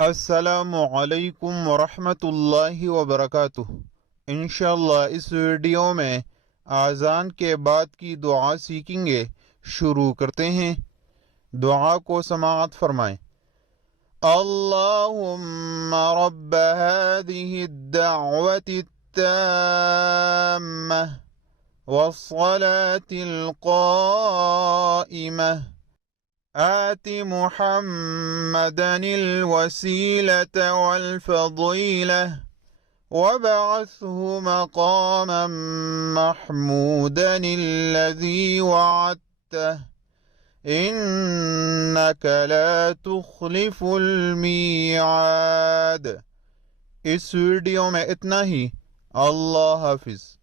अस्सलामु अलैकुम वरहमतुल्लाहि वबरकातुह। इंशाअल्लाह इस वीडियो में आज़ान के बाद की दुआ सीखेंगे। शुरू करते हैं। दुआ को समाअत फरमाएं। अल्लाहुम्मा रब्ब हादिहि द्दअवति त्ताम्मह वस्सलातिल क़ाइमह आति मुहम्मदनिल वसीलत वल फज़ीलह वबअसहु मक़ामम महमूदनिल्लज़ी वअदतह इन्नक ला तुख़लिफ़ुल मीआद। इस वीडियो में इतना ही। अल्लाह हाफ़िज़।